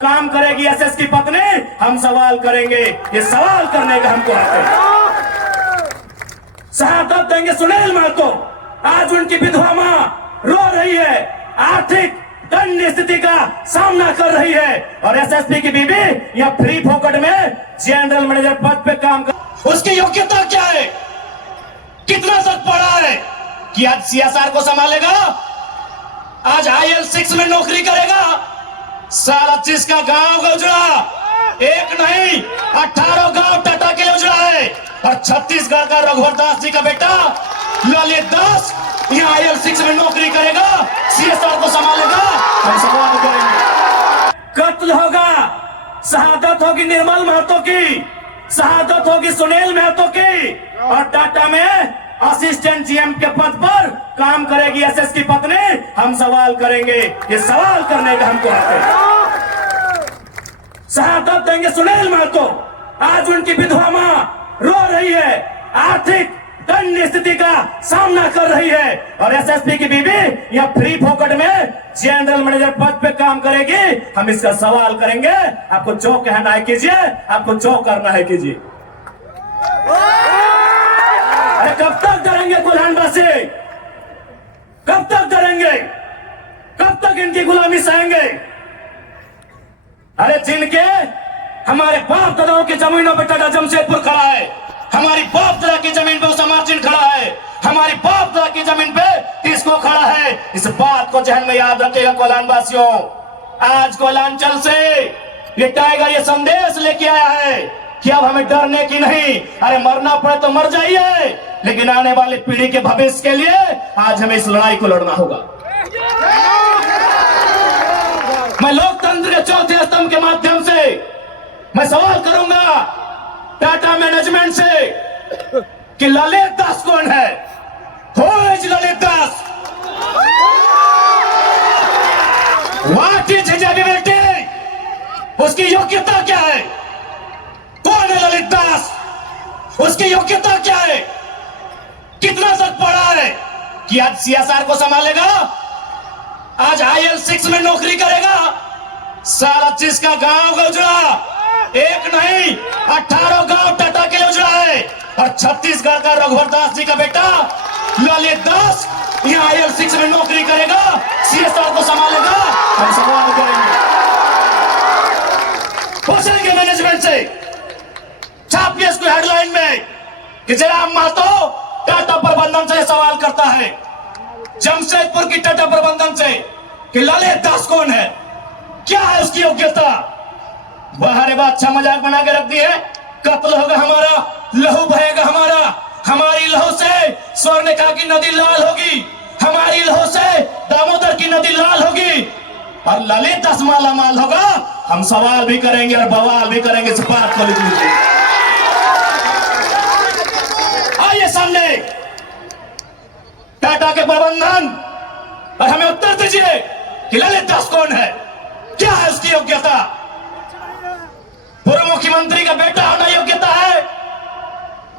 काम करेगी एसएस की पत्नी, हम सवाल करेंगे। ये सवाल करने का हमको हक है। शहादत देंगे सुनील महतो। आज उनकी विधवा मां रो रही है, आर्थिक दंड स्थिति का सामना कर रही है, और एसएसपी की बीबी यह फ्री फोकट में जनरल मैनेजर पद पे काम कर। उसकी योग्यता क्या है, कितना तक पढ़ा है कि आज सीएसआर को संभालेगा, आज IL6 में नौकरी करेगा। सारा चीज का गांव का उजड़ा, एक नहीं 18 गांव टाटा के लिए उजड़ा है। और छत्तीसगढ़ का रघुवर दास जी का बेटा ललित दास यहाँ IL6 में नौकरी करेगा, सीएसआर को संभालेगा। हम सवाल करेंगे। कत्ल होगा, शहादत होगी निर्मल महतो की, शहादत होगी सुनील महतो की, और टाटा में असिस्टेंट GM के पद पर काम करेगी एसएस की पत्नी। हम सवाल करेंगे। ये सवाल करने का हमको हक है। शहादत देंगे सुनील महतो। आज उनकी विधवा मां रो रही है, आर्थिक दंड स्थिति का सामना कर रही है, और एसएसपी की बीबी यह फ्री फोकट में जनरल मैनेजर पद पे काम करेगी। हम इसका सवाल करेंगे। आपको जो कहना है कीजिए, आपको जो करना है कीजिए। अरे कब तक डरेंगे कोल्हानवासी, कब तक डरेंगे, कब तक इनकी गुलामी सहेंगे? अरे जिनके हमारे बाप दादाओं की जमीनों पर टाटा जमशेदपुर खड़ा है, हमारी बाप दादा की जमीन पे उसामा चिन खड़ा है, हमारी बाप दादा की जमीन पे टिस्को खड़ा है। इस बात को जहन में याद रखिएगा कोल्हानवासियों। आज कोल्हांचल से ये टाइगर ये संदेश लेके आया है कि अब हमें डरने की नहीं, अरे मरना पड़े तो मर जाइए, लेकिन आने वाली पीढ़ी के भविष्य के लिए आज हमें इस लड़ाई को लड़ना होगा। मैं लोकतंत्र के चौथे स्तंभ के माध्यम से मैं सवाल करूंगा टाटा मैनेजमेंट से कि ललित दास कौन है? Who is Lalit Das? What is his ability? उसकी योग्यता क्या है? कौन है ललित दास? उसकी योग्यता क्या है, कितना तक पढ़ा है कि आज सीएसआर को संभालेगा, आज IL6 में नौकरी करेगा। सारा चीज का गांव का उजड़ा, एक नहीं 18 गांव टाटा के लिए उजड़ा है, और छत्तीसगढ़ का रघुवर दास जी का बेटा ललित दास यहाँ IL6 में नौकरी करेगा, सीएसआर को संभालेगा। हम सवाल करेंगे। पूछेंगे मैनेजमेंट से, छापिए इसको हेडलाइन में कि जयराम महतो टाटा प्रबंधन से सवाल करता है, जमशेदपुर की टाटा प्रबंधन से, कि ललित दास कौन है, क्या है उसकी योग्यता। बाहर बात अच्छा मजाक बना के रख दी है। कत्ल होगा हमारा, लहू बहेगा हमारा, हमारी लहू से स्वर्णरेखा की नदी लाल होगी, हमारी लहू से दामोदर की नदी लाल होगी, और ललित दास माला माल होगा। हम सवाल भी करेंगे और बवाल भी करेंगे। इस बात को लिख लीजिए। आइए सामने टाटा के प्रबंधन, और हमें उत्तर दीजिए कि ललित दास कौन है, क्या है उसकी योग्यता। पूर्व मुख्यमंत्री का बेटा होना योग्यता है,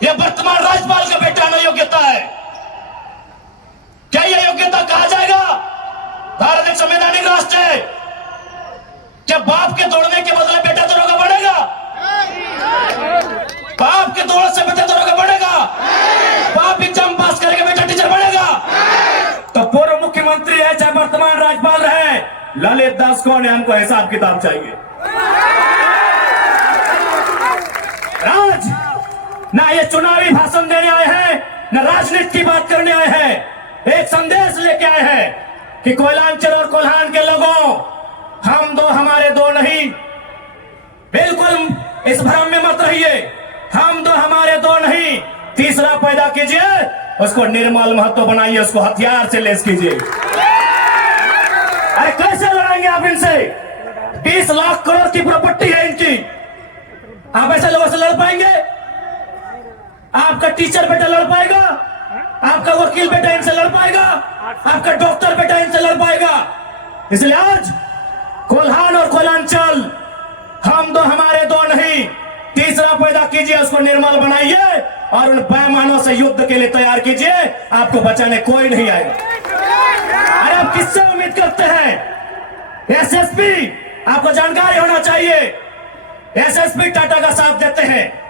या वर्तमान राज्यपाल का बेटा होना योग्यता है? क्या यह योग्यता कहा जाएगा? भारत एक संवैधानिक राष्ट्र है। क्या बाप के तोड़ने के बदले बेटा दरोगा बढ़ेगा? बाप के तोड़ने से बेटा दरोगा बढ़ेगा? बाप एग्जाम पास करेगा, बेटा टीचर बढ़ेगा? तो पूर्व मुख्यमंत्री है चाहे वर्तमान राज्यपाल रहे, ललित दास कौन है, हमको हिसाब किताब चाहिए। राज ना ये चुनावी भाषण देने आए हैं, ना राजनीति की बात करने आए हैं। एक संदेश लेके आए हैं कि कोयलांचल और कोल्हान के लोगों, हम दो हमारे दो नहीं। बिल्कुल इस भ्रम में मत रहिए, हम दो हमारे दो नहीं। तीसरा पैदा कीजिए, उसको निर्मल महतो बनाइए, उसको हथियार से लेस कीजिए। अरे कैसे लड़ाएंगे आप इनसे? 20 लाख करोड़ की प्रॉपर्टी है इनकी, आप ऐसे लोगों से लड़ पाएंगे? आपका टीचर बेटा लड़ पाएगा? आपका वकील बेटा इनसे लड़ पाएगा? आपका डॉक्टर बेटा इनसे लड़ पाएगा? इसलिए आज कोल्हान और कोयलांचल, हम दो हमारे दो नहीं। तीसरा पैदा कीजिए, उसको निर्मल बनाइए, और उन पैमानों से युद्ध के लिए तैयार कीजिए। आपको बचाने कोई नहीं आएगा। अरे आप किससे उम्मीद करते हैं? एसएसपी आपको जानकारी होना चाहिए, एसएसपी टाटा का साथ देते हैं।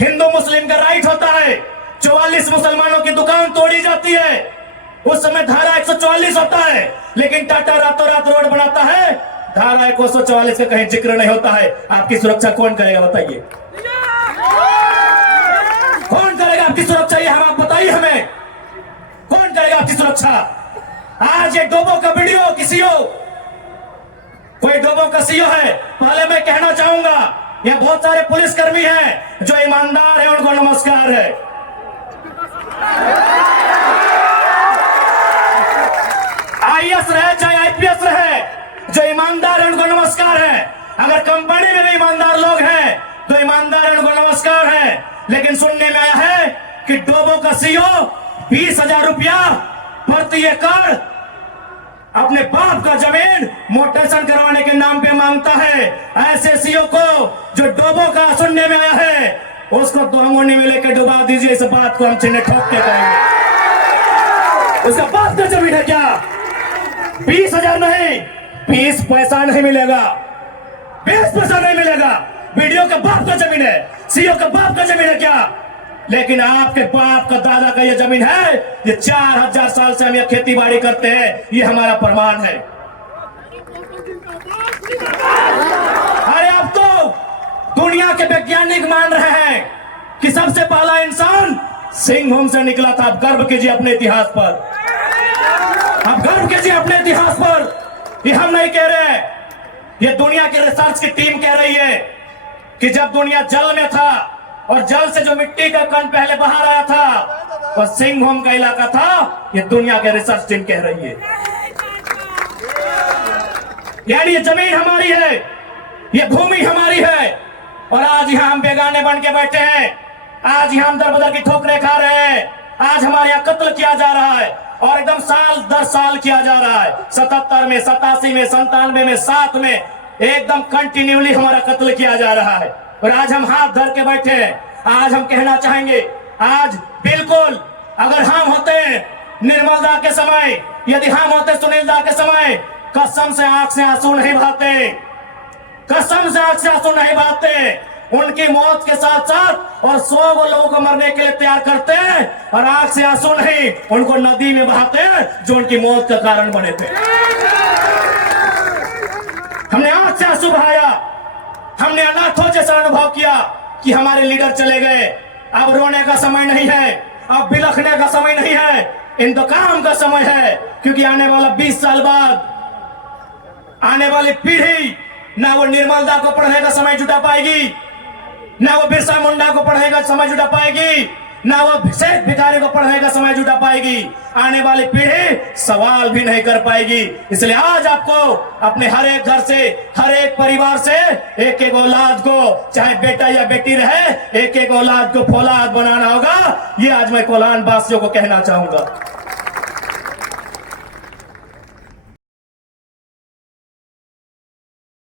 हिंदू मुस्लिम का राइट होता है, 44 मुसलमानों की दुकान तोड़ी जाती है, उस समय धारा 144 होता है, लेकिन टाटा रातों रात रोड बनाता है, धारा 144 का कहीं जिक्र नहीं होता है। आपकी सुरक्षा कौन करेगा बताइए? कौन करेगा आपकी सुरक्षा? ये हम आप बताइए हमें, कौन करेगा आपकी सुरक्षा? आज ये डोबो का वीडियो किसी हो, कोई डोबो का सीओ है, पहले मैं कहना चाहूंगा ये बहुत सारे पुलिसकर्मी हैं जो ईमानदार है, उनको नमस्कार है। आईएएस रहे चाहे आईपीएस रहे, जो ईमानदार है उनको नमस्कार है। अगर कंपनी में भी ईमानदार लोग हैं तो ईमानदार है उनको नमस्कार है। लेकिन सुनने में आया है कि डोबो का सीओ 20,000 रुपया प्रति एकड़ अपने बाप का जमीन मोटेशन करवाने के नाम पे मांगता है। ऐसे सीओ को जो डोबो का सुनने में आया है, उसको दोंगोने में लेकर डुबा दीजिए। इस बात को हम चिन्ह ठोक के करेंगे। उसका बाप का जमीन है क्या? 20,000 नहीं, 20 पैसा नहीं मिलेगा, 20 पैसा नहीं मिलेगा। वीडियो का बाप का जमीन है, सीओ का बाप का जमीन है क्या? लेकिन आपके बाप का दादा का ये जमीन है, ये 4000 साल से हम ये खेती बाड़ी करते हैं, ये हमारा प्रमाण है। अरे अब तो दुनिया के वैज्ञानिक मान रहे हैं कि सबसे पहला इंसान सिंहभूम से निकला था। आप गर्व कीजिए अपने इतिहास पर, आप गर्व कीजिए अपने इतिहास पर। ये हम नहीं कह रहे, ये दुनिया की रिसर्च की टीम कह रही है कि जब दुनिया जल में था और जल से जो मिट्टी का कण पहले बाहर आया था और सिंहभूम का इलाका था, ये दुनिया के रिसर्च टीम कह रही है। यानी ये जमीन हमारी है, ये भूमि हमारी है, और आज यहां हम बेगाने बन के बैठे हैं। आज यहां हम दर बदर की ठोकरें खा रहे हैं। आज हमारे यहाँ कत्ल किया जा रहा है, और एकदम साल दर साल किया जा रहा है। 77 में, 87 में, 97 में, 7 में एकदम कंटिन्यूली हमारा कत्ल किया जा रहा है। और आज हम हाथ धर के बैठे हैं। आज हम कहना चाहेंगे, आज बिल्कुल अगर हम होते निर्मल दा के समय, यदि हम होते सुनील दा के समय, कसम से आंख से आंसू नहीं बहाते, कसम से आंख से आंसू नहीं बहाते। उनकी मौत के साथ साथ और 100 लोगों को मरने के लिए तैयार करते हैं, और आंख से आंसू नहीं उनको नदी में बहाते हैं जो उनकी मौत का कारण बने थे। हमने आंख से आंसू बहाया, हमने अनाथों जैसा अनुभव किया कि हमारे लीडर चले गए। अब रोने का समय नहीं है, अब बिलखने का समय नहीं है, इंतकाम का समय है। क्योंकि आने वाला 20 साल बाद आने वाली पीढ़ी ना वो निर्मल दा को पढ़ने का समय जुटा पाएगी, ना वो बिरसा मुंडा को पढ़ने का समय जुटा पाएगी, ना वो शेख भिखारी को पढ़ने का समय जुटा पाएगी। आने वाली पीढ़ी सवाल भी नहीं कर पाएगी। इसलिए आज आपको अपने हर एक घर से, हर एक परिवार से एक एक औलाद को, चाहे बेटा या बेटी रहे, एक एक औलाद को फौलाद बनाना होगा। ये आज मैं कोलान वासियों को कहना चाहूंगा।